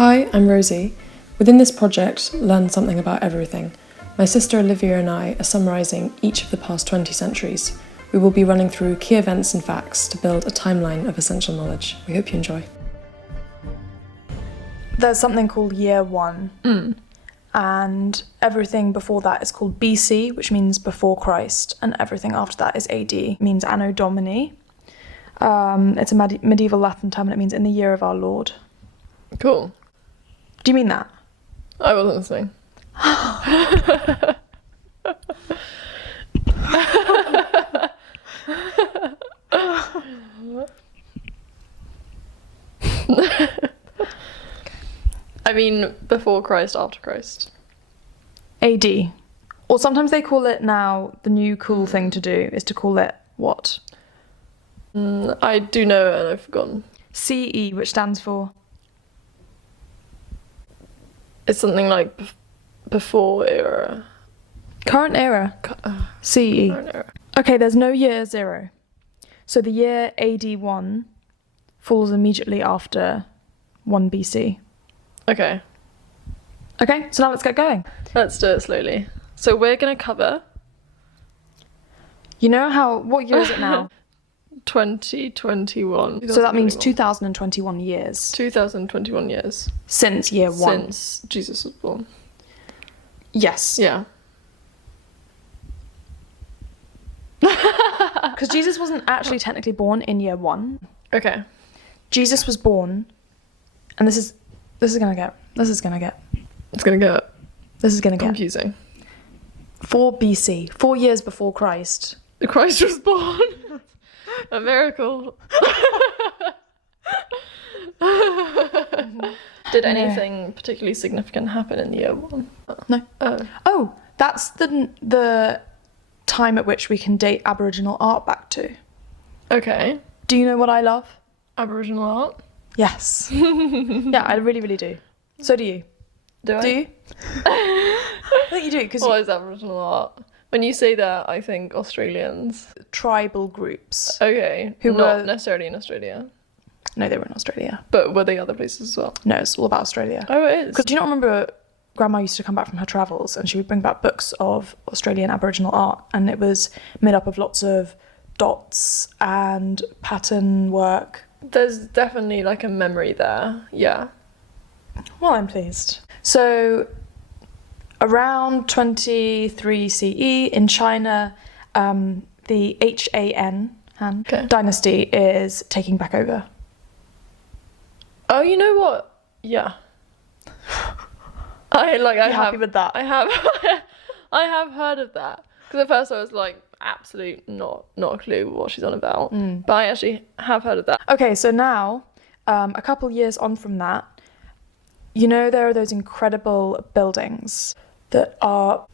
Hi, I'm Rosie. Within this project, Learn Something About Everything, my sister Olivia and I are summarising each of the past 20 centuries. We will be running through key events and facts to build a timeline of essential knowledge. We hope you enjoy. There's something called year one, and everything before that is called BC, which means before Christ, and everything after that is AD, means Anno Domini. It's a medieval Latin term and it means in the year of our Lord. Cool. Do you mean that? I wasn't listening. I mean, before Christ, after Christ. AD. Or sometimes they call it now, the new cool thing to do is to call it what? I do know it and I've forgotten. CE, which stands for? It's something like before era. Current era. CE. Current era. Okay, there's no year zero. So the year AD 1 falls immediately after 1 BC. Okay, Okay, so now let's get going. let's do it slowly. So we're going to cover You know what year is it now? 2021. So that means 2021 years 2021 years since year one. since Jesus was born. Yes. Yeah. Because Jesus wasn't actually technically born in year one. Okay. Jesus was born, and this is gonna get It's going to get confusing. 4 BC, 4 years before Christ. Christ was born. A miracle. Did anything particularly significant happen in year one? No. Oh. Oh, that's the time at which we can date Aboriginal art back to. Okay. Do you know what I love? Aboriginal art? Yes. Yeah, I really, really do. So do you. Do I? Do you? I think you do, because What is Aboriginal art? When you say that, I think Australians. tribal groups. Okay. Who Not were- necessarily in Australia. No, they were in Australia. But were they other places as well? No, it's all about Australia. Oh, it is. Because do you not remember Grandma used to come back from her travels and she would bring back books of Australian Aboriginal art, and it was made up of lots of dots and pattern work. There's definitely like a memory there. Yeah. Well, I'm pleased. So around 23 CE in China, the Han Okay. dynasty is taking back over. Oh, you know what? Yeah. I Happy have with that? I have I have heard of that. Because at first I was like, absolute not a clue what she's on about. But I actually have heard of that. Okay, so now, a couple years on from that, you know there are those incredible buildings that are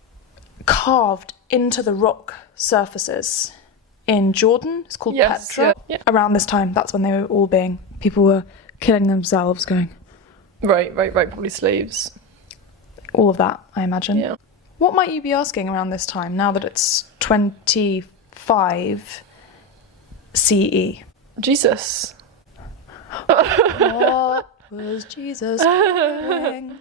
carved into the rock surfaces in Jordan. It's called Yes, Petra. yeah. Around this time, that's when they were all people were killing themselves, going, Right, probably slaves. all of that, I imagine. Yeah. What might you be asking around this time, now that it's 25 CE? Jesus. What was Jesus doing?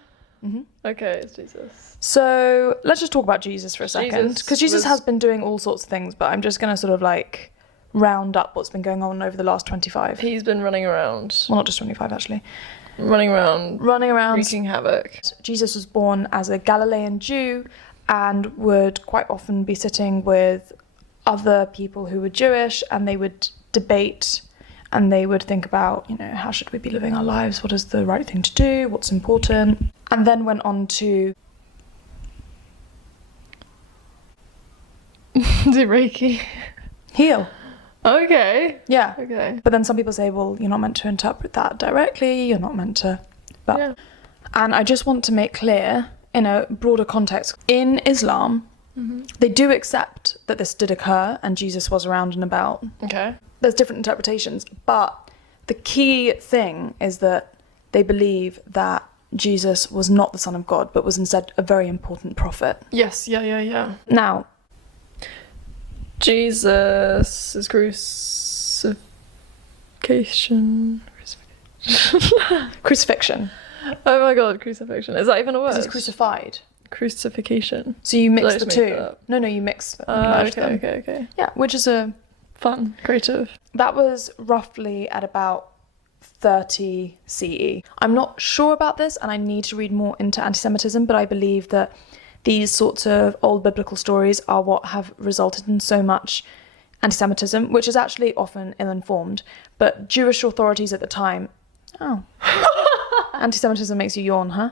Okay, it's Jesus. So let's just talk about Jesus for a second, Jesus because Jesus was- has been doing all sorts of things, but I'm just going to sort of like round up what's been going on over the last 25. He's been running around. Well, not just 25 actually. Running around. Running around. Wreaking havoc. Jesus was born as a Galilean Jew and would quite often be sitting with other people who were Jewish, and they would debate and they would think about, how should we be living our lives? What is the right thing to do? What's important? And then went on to Do Reiki. heal. Okay. Yeah. Okay. But then some people say, well, you're not meant to interpret that directly, you're not meant to. But, Yeah. And I just want to make clear, in a broader context, in Islam, they do accept that this did occur and Jesus was around and about. Okay. There's different interpretations, but the key thing is that they believe that Jesus was not the Son of God, but was instead a very important prophet. Yes, yeah. Now, Jesus' crucifixion. crucifixion. Oh my god, crucifixion. Is that even a word? Because it's crucified. Crucifixion. So you mix Did I the just make two. that up? No, you mix them. Oh, merge okay, them. okay. Yeah, which is Fun, creative. that was roughly at about 30 CE. I'm not sure about this, and I need to read more into anti-Semitism, but I believe that these sorts of old biblical stories are what have resulted in so much anti-Semitism, which is actually often ill-informed. But Jewish authorities at the time... Oh. Anti-Semitism makes you yawn, huh?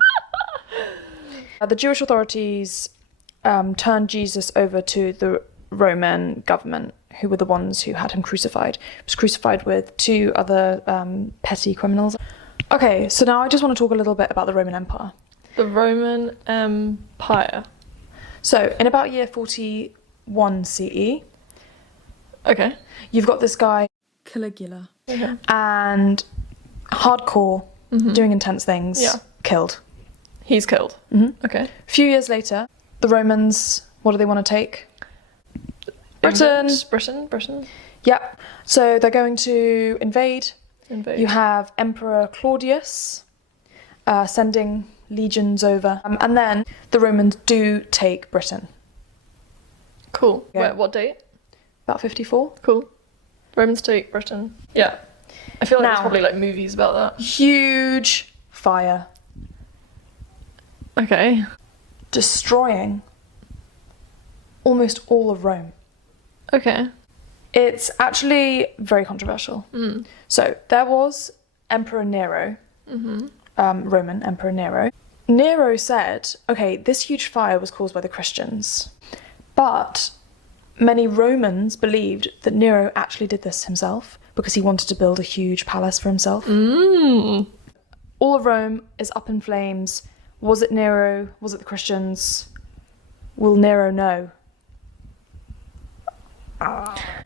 The Jewish authorities turned Jesus over to the Roman government, who were the ones who had him crucified. He was crucified with 2 other petty criminals. Okay, so now I just want to talk a little bit about the Roman Empire. The Roman Empire. So, in about year 41 CE, Okay. you've got this guy, Caligula. Okay. and hardcore, doing intense things, Yeah. killed. He's killed. Mm-hmm. Okay. A few years later, the Romans, what do they want to take? Britain. Britain. Yep. So they're going to invade. Invade. You have Emperor Claudius sending legions over. And then the Romans do take Britain. Cool. Yeah. Wait, what date? About 54. Cool. Romans take Britain. Yeah. I feel like there's Now- probably like movies about that. Huge fire. Okay. Destroying almost all of Rome. Okay. It's actually very controversial. So there was Emperor Nero, Roman Emperor Nero. Nero said, okay, this huge fire was caused by the Christians, but many Romans believed that Nero actually did this himself because he wanted to build a huge palace for himself. All of Rome is up in flames. Was it Nero? Was it the Christians? Will Nero know?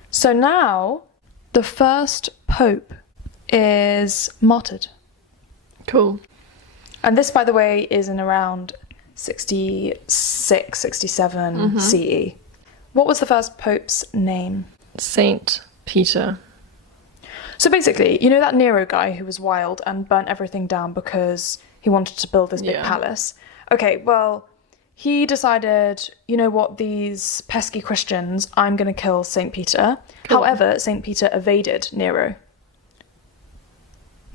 So now, the first pope is martyred. Cool. And this, by the way, is in around 66, 67 CE. What was the first pope's name? Saint Peter. So basically, you know that Nero guy who was wild and burnt everything down because he wanted to build this big Yeah. palace? Okay, well, he decided, you know what, these pesky Christians, I'm going to kill St. Peter. Cool. However, St. Peter evaded Nero.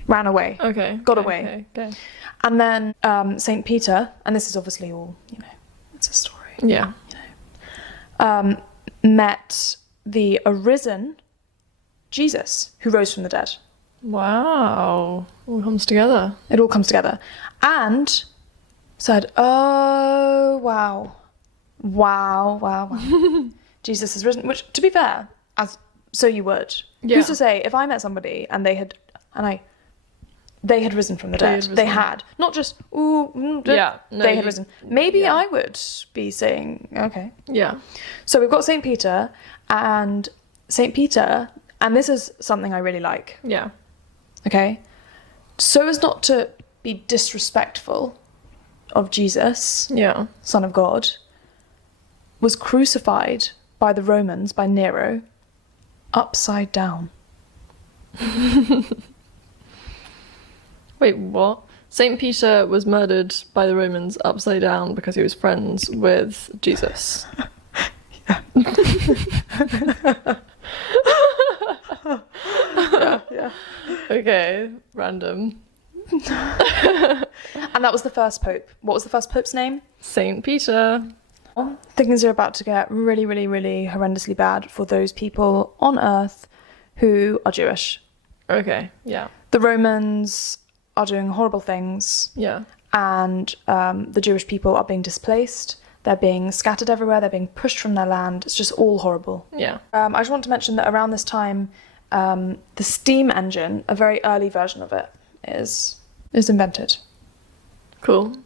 Ran away. Okay. Got okay, away. Okay. And then St. Peter, and this is obviously all, you know, it's a story. Yeah. Met the arisen Jesus, who rose from the dead. Wow. All comes together. It all comes together. And said, oh, wow. Wow. Jesus has risen. Which, to be fair, so you would. Yeah. Who's to say, if I met somebody and they had risen from the They dead. had risen. They had. Not just, Yeah, no, they had you- risen. Maybe yeah. I would be saying, okay. Yeah. So we've got St. Peter, and St. Peter, and this is something I really like, Yeah. okay? So as not to be disrespectful of Jesus, Yeah. Son of God, was crucified by the Romans, by Nero, upside down. Wait, what? Saint Peter was murdered by the Romans upside down because he was friends with Jesus. Yeah. Okay, random. And that was the first pope. What was the first pope's name? Saint Peter. Things are about to get really, really, really horrendously bad for those people on earth who are Jewish. Okay, yeah. The Romans are doing horrible things, Yeah. and the Jewish people are being displaced. They're being scattered everywhere. They're being pushed from their land. It's just all horrible. Yeah. I just want to mention that around this time, the steam engine, a very early version of it, is invented. Cool.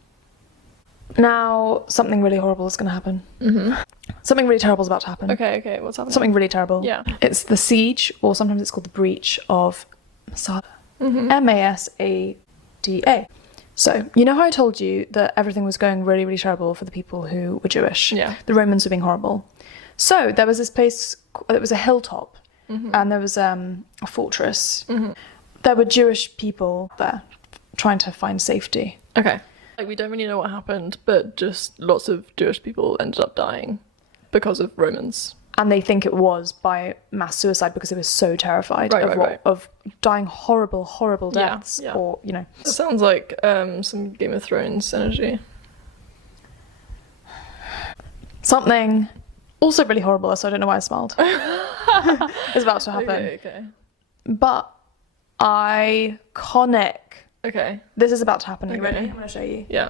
Now, something really horrible is going to happen. Mm-hmm. Something really terrible is about to happen. Okay, what's happening? Something really terrible. Yeah. It's the siege, or sometimes it's called the breach of Masada. Mm-hmm. Masada. So, you know how I told you that everything was going really, really terrible for the people who were Jewish? Yeah. The Romans were being horrible. So, there was this place, it was a hilltop, and there was a fortress. There were Jewish people there trying to find safety. Okay. Like, we don't really know what happened, but just lots of Jewish people ended up dying because of Romans. And they think it was by mass suicide because they were so terrified of dying horrible deaths. Yeah. Or, you know. It sounds like some Game of Thrones energy. Something also really horrible, so I don't know why I smiled. It's about to happen. Okay. But iconic. Okay. This is about to happen. Are you Okay. ready? I'm going to show you. Yeah.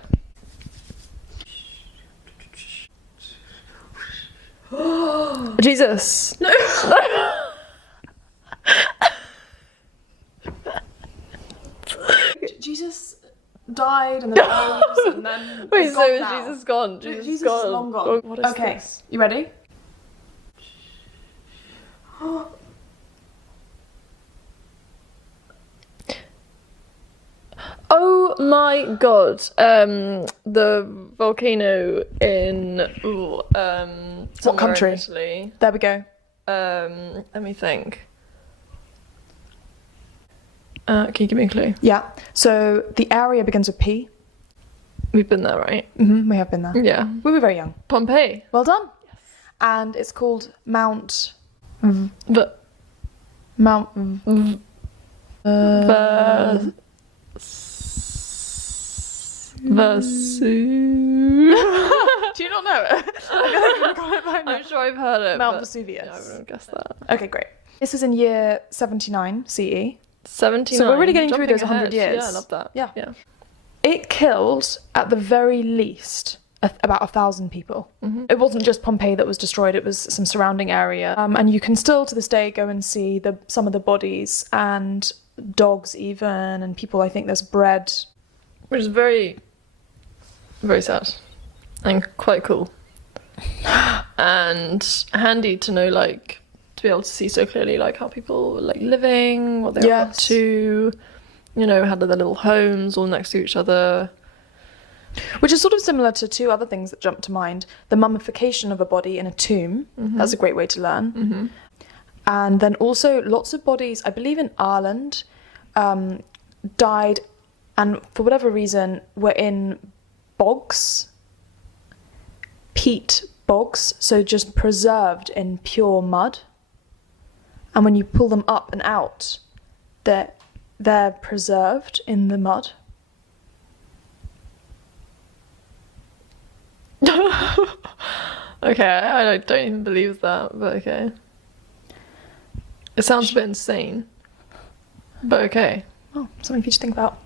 Jesus. No. Jesus died and then rose and then Wait, is so gone is now. Jesus gone? Jesus is gone. long gone. What is Okay, this? you ready? Oh my god. The volcano in What country? in Italy. There we go. Let me think. Can you give me a clue? Yeah. So the area begins with P. We've been there, right? We have been there. Yeah. We were very young. Pompeii. Well done. Yes. And it's called Mount. But Mount. Vesu. Do you not know it? I feel like you've got it by now. I'm sure I've heard it. Mount but Vesuvius. Yeah, I wouldn't have guessed that. Okay, great. This was in year 79 CE. 79. So we're really getting through Jumping those 100 ahead. years. Yeah, I love that. Yeah. Yeah. It killed, at the very least, about 1,000 people. It wasn't just Pompeii that was destroyed, it was some surrounding area. And you can still, to this day, go and see some of the bodies and dogs even, and people, I think there's bread. Which is very, very sad and quite cool. And handy to know, like, to be able to see so clearly, like, how people were, like, living, what they were up to, you know, had their little homes all next to each other. Which is sort of similar to two other things that jump to mind. The mummification of a body in a tomb. That's a great way to learn. And then also lots of bodies, I believe in Ireland, died and for whatever reason were in bogs, peat bogs, so just preserved in pure mud. And when you pull them up and out, they're preserved in the mud. Okay, I don't even believe that, but okay. It sounds a bit insane, but okay. Oh, something for you to think about.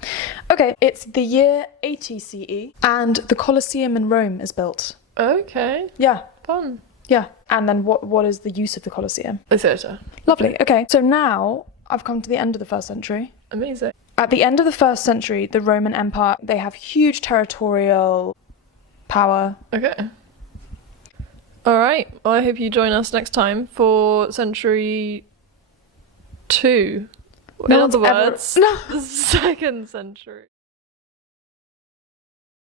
Okay, it's the year 80 CE, and the Colosseum in Rome is built. Okay, Yeah, fun. yeah. And then what is the use of the Colosseum? The theatre. Lovely. Okay, so now I've come to the end of the 1st century. Amazing. At the end of the 1st century, the Roman Empire, they have huge territorial power. Okay. All right. Well, I hope you join us next time for century 2. In No one's other ever- words, the 2nd century.